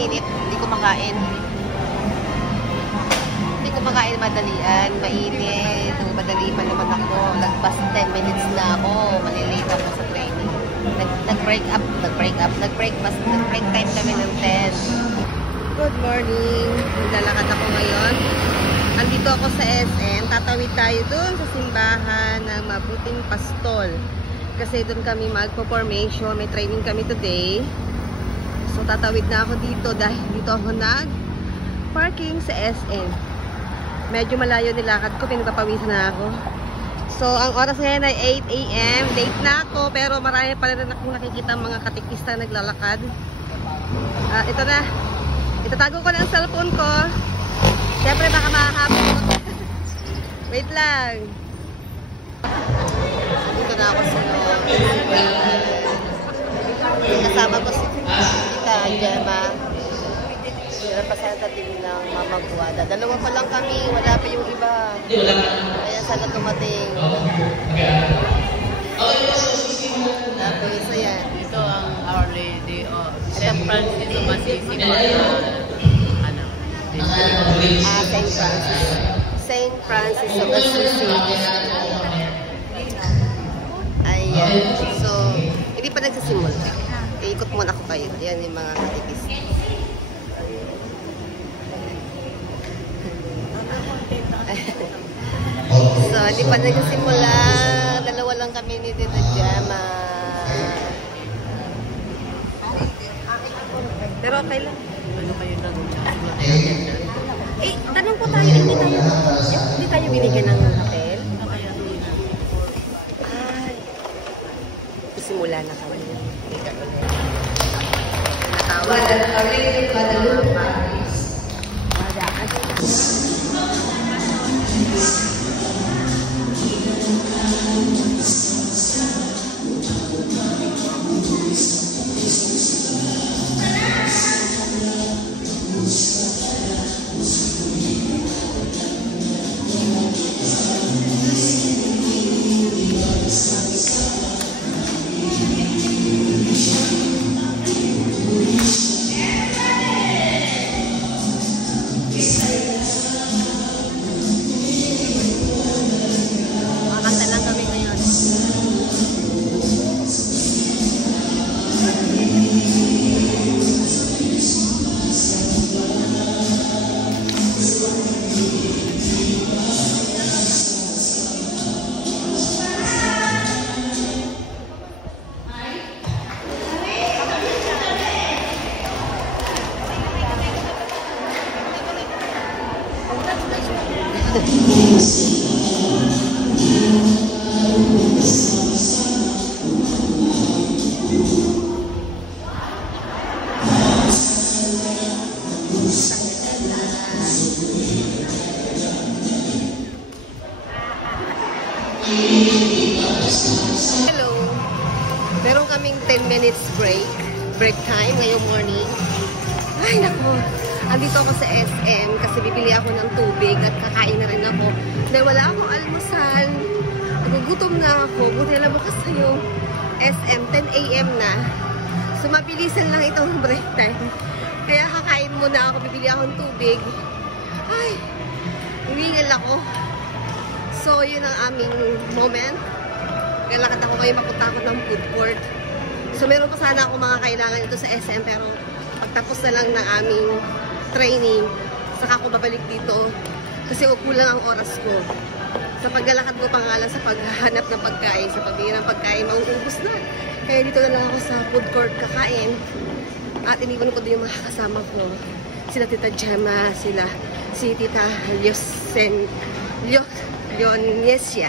init, hindi ko makain. Hindi ko makain madalian, mainit. Madali pa naman ako. Lagpas 10 minutes na ako. Malilate ako sa training. Nag-break time kami ng 10. Good morning. Naglalakad ako ngayon. Andito ako sa SM. Tatawid tayo dun sa simbahan ng Mabuting Pastol. Kasi dun kami magpo-formation. May training kami today. So tatawid na ako dito dahil dito ako nag-parking sa SM. Medyo malayo nilakad ko. Pinagpapawisan na ako. So ang oras ngayon ay 8 AM. Late na ako pero marami pa rin akong nakikita mga katikista naglalakad. Ito na. Itatago ko na ang cellphone ko. Siyempre baka makahabol ko. Wait lang. Dito na ako sa loob. Kasama ko si Tita Gemma. Meron pa sa tating ng Mama Buwada. Dalawa pa lang kami. Wala pa yung iba. Kaya sana tumating. Tapos ayan. Ito ang Our Lady of St. Francis of Assisi. St. Francis of Assisi. Ayan. So, hindi pa nagsisimula. Iikot muna ako kayo. Ayan yung mga katikis. So, hindi pa nagsisimula. Dalawa lang kami ni Tita Gemma. Pero okay lang. Ano kayo nag-chat? Tanong po tayo, hindi tayo binigyan ng hotel? Ay, simula na kami. Natawag at kami ng Guadalupe. Hello. Meron kaming 10 minutes break time ngayong morning. Ay, naku. Andito ako sa SM kasi bibili ako ng tubig at kakain na rin ako. Dahil wala akong almusal. Nagugutom na ako. Buti na bukas na yung SM. 10 AM na. So, mabilisan lang itong break time. Kaya kakain muna ako. Bibili ako ng tubig. Ay, huwingil ako. So, yun ang aming moment. Kailangan ako ngayon mapunta ako ng food court. So, meron pa sana ako mga kailangan ito sa SM pero pagtapos na lang ng aming training, saka ako babalik dito kasi kulang ang oras ko. Sa paglalakad ko pangalan sa paghahanap ng pagkain, sa pagbili ng pagkain, mauubos na. Kaya dito na lang ako sa food court kakain. At iniwan ko din yung mga kasama ko. Sila Tita Gemma, si Tita Leonesia.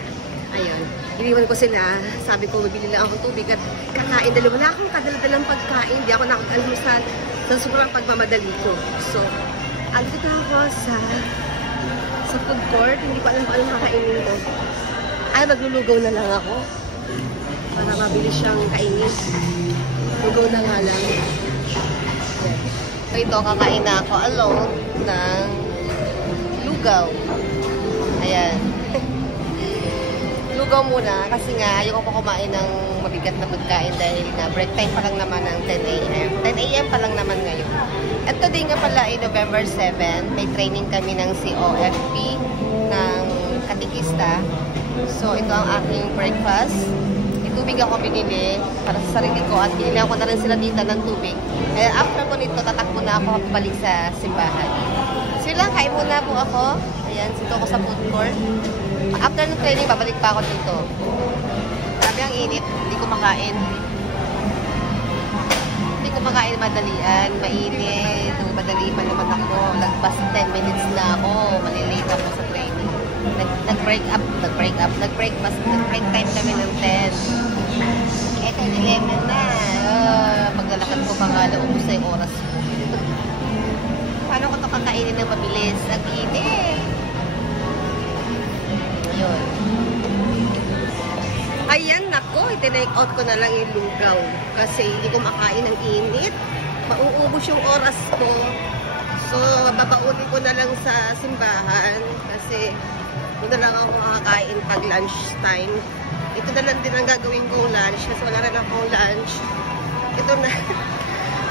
Ayun. Iniwan ko sila. Sabi ko, bibili lang ako tubig at kakain. Dahil wala akong kadaladalang pagkain. Hindi ako nakapag-almusal sa sobrang pagmamadali ko. So, andito ako sa food court. Hindi ko alam kung anong kakainin ko. Ay, maglulugaw na lang ako. Para mabilis siyang kainin. Lugaw na nga lang. So, ito, kakain na ako alone ng lugaw. Ayan. Lugaw muna kasi nga ayoko pa kumain ng mabigat na pagkain dahil na break time pa lang naman ng 10 AM. 10 AM pa lang naman ngayon. Ito today nga pala ay November 7. May training kami ng COFP ng katikista. So, ito ang aking breakfast. May tubig ako binili para sa sarili ko at binili ako na rin sila dito ng tubig. After ko nito, tatakbo na ako balik sa simbahan. So, lang, kain muna po ako. Ayan, sito ako sa food court. After ng training, babalik pa ako dito. Grabe ang init. Hindi ko makain. Kumakain madalian, mainit, madali pa naman ako, lagpas 10 minutes na ako, malilate ako sa training. Nag-break time kami ng 10. Eto, 11 na. Paglalakad ko pa nga, naubos na yung oras ko. Paano ko ito kakainin ng mabilis? Nag-init. Yun. Ayan, nako, itinake out ko na lang yung lugaw. Kasi hindi ko makain ng init. Mauubos yung oras ko. So, babaunin ko na lang sa simbahan. Kasi, doon na lang ako kakain pag lunch time. Ito na lang din ang gagawin kong lunch. Kasi wala na akong lunch. Ito na.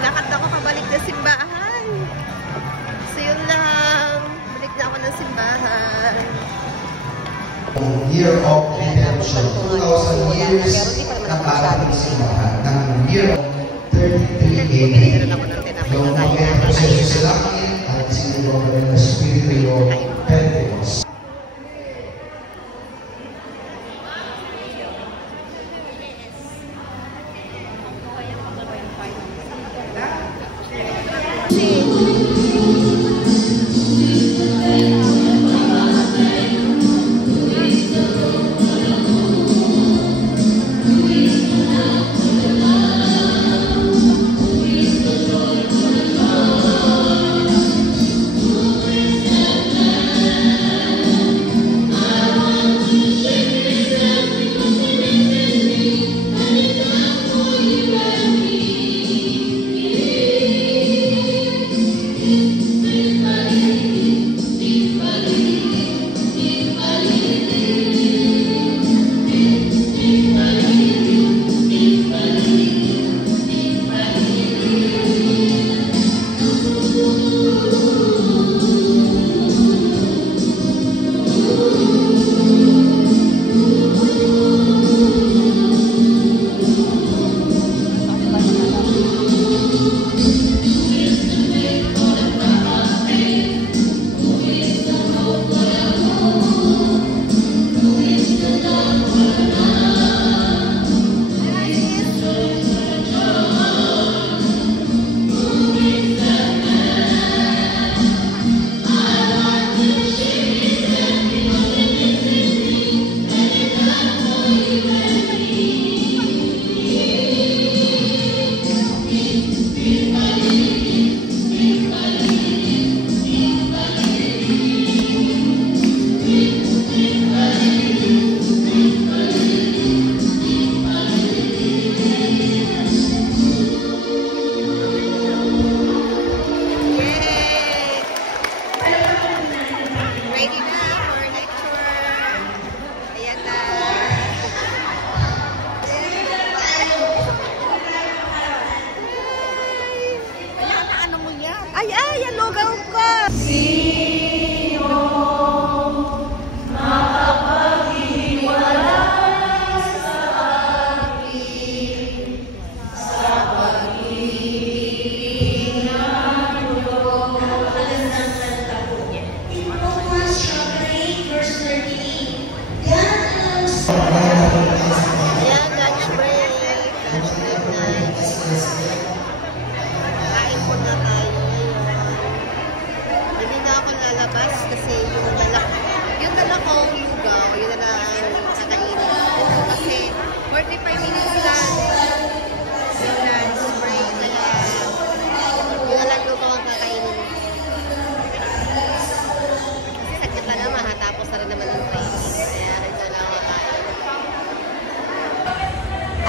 Lakad ako pabalik na simbahan. So, yun lang. Balik na ako ng simbahan. Year of Redemption, 2,000 years na parang simbahan ng year of 33 AD. Noong mag-proseso sila at sinubukan ng Espiritu Pentecost.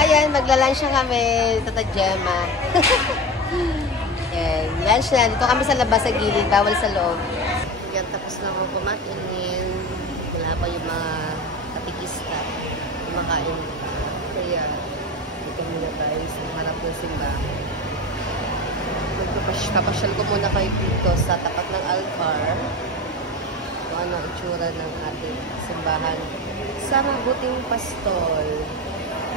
Ayan, magla-lunch na kami, Tata Gemma. Ayan, lunch na. Dito kami sa labas sa gilid, bawal sa loob. Ayan, tapos na ako kumain. Wala pa yung mga katikista. Kumakain. Kaya, dito muna tayo sa harap ng simbahan. Kapasyal ko muna kayo dito sa tapat ng Alfar. Kung ano ang itsura ng ating simbahan sa Mabuting Pastol.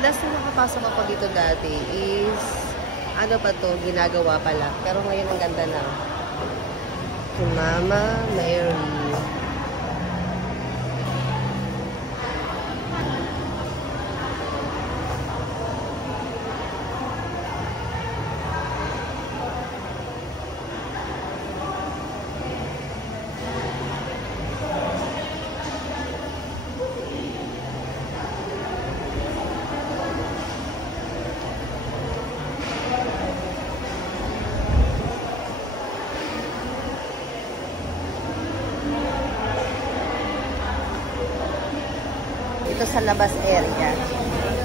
Last na nakapasok ako dito dati is ano pa to, ginagawa pala. Pero ngayon ang ganda na. Si Mama Mary. Ito sa labas area.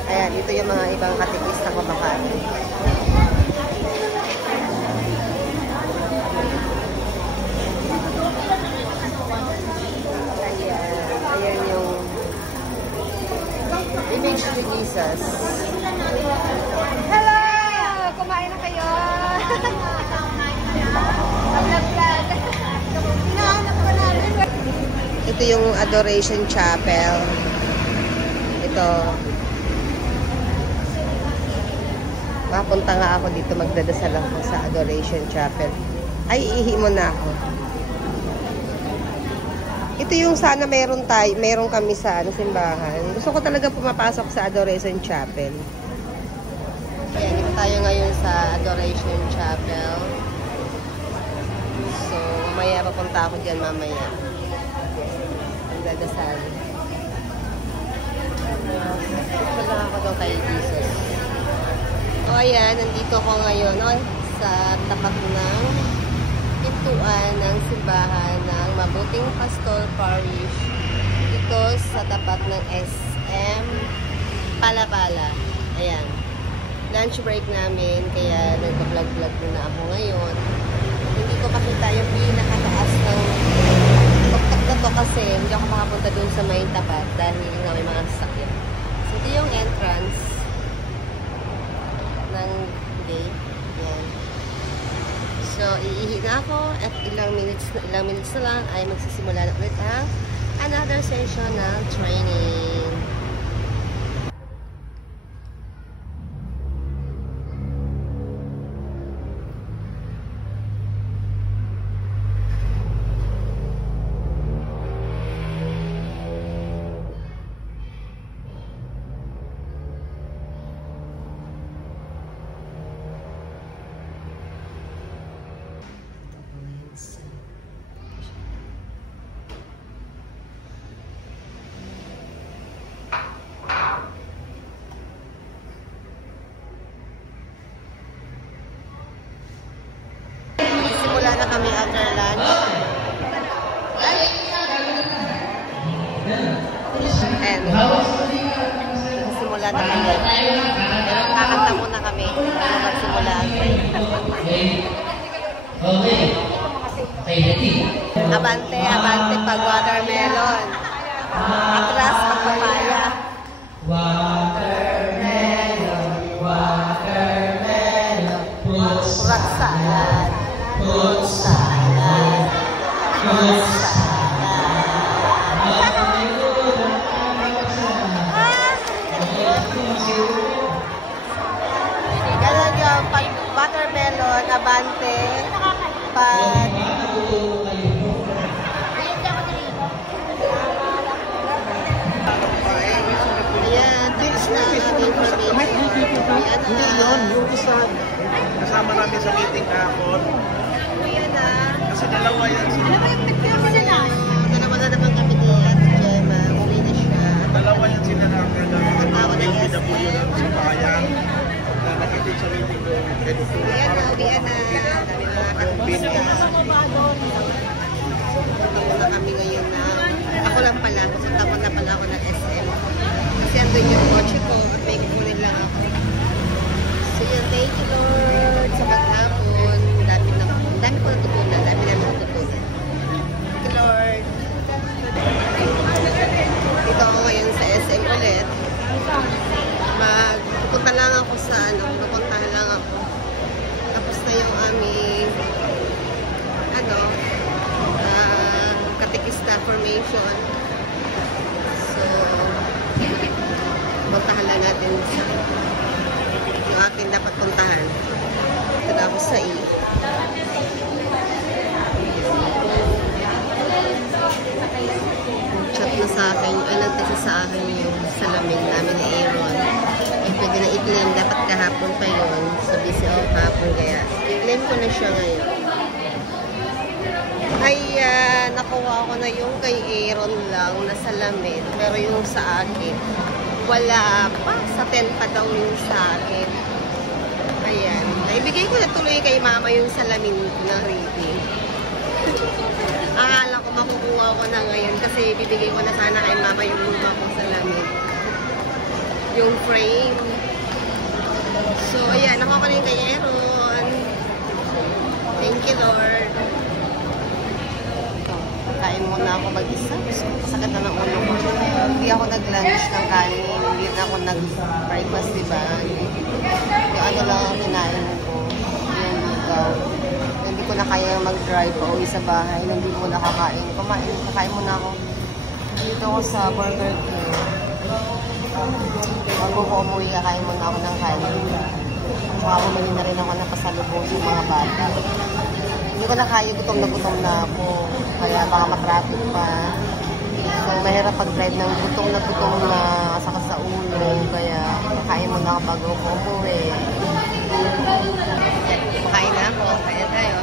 Ayan, dito yung mga ibang katikis na kumakain. Ayan yung image ni Jesus. Hello! Kumain na kayo! Ito yung Adoration Chapel. Ito. Mapunta nga ako dito, magdadasal ako sa Adoration Chapel. Ay, ihi mo na ako. Ito yung sana meron kami sa simbahan. Gusto ko talaga pumapasok sa Adoration Chapel. Ayan, dito tayo ngayon sa Adoration Chapel. So, mamaya papunta ako dyan mamaya. Magdadasal. Ito lang ako daw kay Jesus. So, ayan, nandito ko ngayon sa tapat ng pintuan ng simbahan ng Mabuting Pastol Parish. Dito sa tapat ng SM Palapala. Ayan. Lunch break namin, kaya nagpa-vlog-vlog muna ako ngayon. Hindi ko makita yung pinakataas ng tuktok na to kasi hindi ako makapunta dun sa may tapat dahil nga may mga sasakyan. Ito yung entrance ng gate. Yan. So, iihi na ako at ilang minutes na lang ay magsisimula na ulit ang another session ng training. Simula na kami after lunch. And simula na kami. Kakanta muna kami bago magsimula ang training. Abante, abante pag watermelon. Atras pag papaya. Watermelon, watermelon. Fruit salad. Fruit salad. Fruit salad. Ganon yung pag watermelon, abante, pag ayan, tapos na ang aming yun, yung isa kasama namin sa meeting kahapon. Kasi dalawa yan sila. dalawa na naman kami ni Ate Gemma. Uwi na siya. Dalawa yan sila na Tawag ng yung SM. PW ng Sipayan na nakatid sa meeting doon. Ayan na, uwi na. Dami mga katumbisa. Punta muna kami ngayon na ako lang pala. Pusunta ko na pala ako ng SM. Kasi andun yung kotse ko at may kukunin lang ako. So yun, thank you Lord sa maghapon. Dami ko natutunan. Dami namin natutunan. Thank you Lord. Dito ako ngayon sa SM ulit. Magpupunta lang ako sa pupuntahan lang ako. Tapos na yung aming destination. So, puntahan lang natin yung akin dapat puntahan. Ito na ako sa chat na sa akin, nag-text sa akin yung salamin namin ni Aaron. Pwede na i-claim, dapat kahapon pa yun. Sabi siya, kahapon kaya. I-claim ko na siya ngayon. Ay, nakuha ko na yung kay Aaron lang na salamin. Pero yung sa akin, wala pa. Sa 10 pa daw yung sa akin. Ayan. Ibigay ko na tuloy kay mama yung salamin na reading. Akala ko makukuha ko na ngayon kasi bibigay ko na sana kay mama yung luma kong salamin. Yung frame. So, ayan. Nakuha ko na yung kay Aaron. Thank you, Lord. Kain muna ako mag-isa. Sakit na ng ulo ko. Hindi ako nag-lunch ng kanin. Hindi na ako nag-breakfast, diba? Yung ano lang ang kinain ko. Yung ligaw. Hindi ko na kaya mag-drive pa uwi sa bahay. Hindi ko nakakain. Kakain muna ako. Dito ako sa Burger King. Bago ko umuwi, kakain muna ako ng kanin. Saka bumili na rin ako ng pasalubong sa mga bata. Hindi ko na kaya, gutom na ako. Kaya baka matraffic pa. So, mahirap pag-drive ng gutom na saka sa ulo. Kaya, makain mo na ako bago ko umuwi. Makain na ako. Kaya tayo.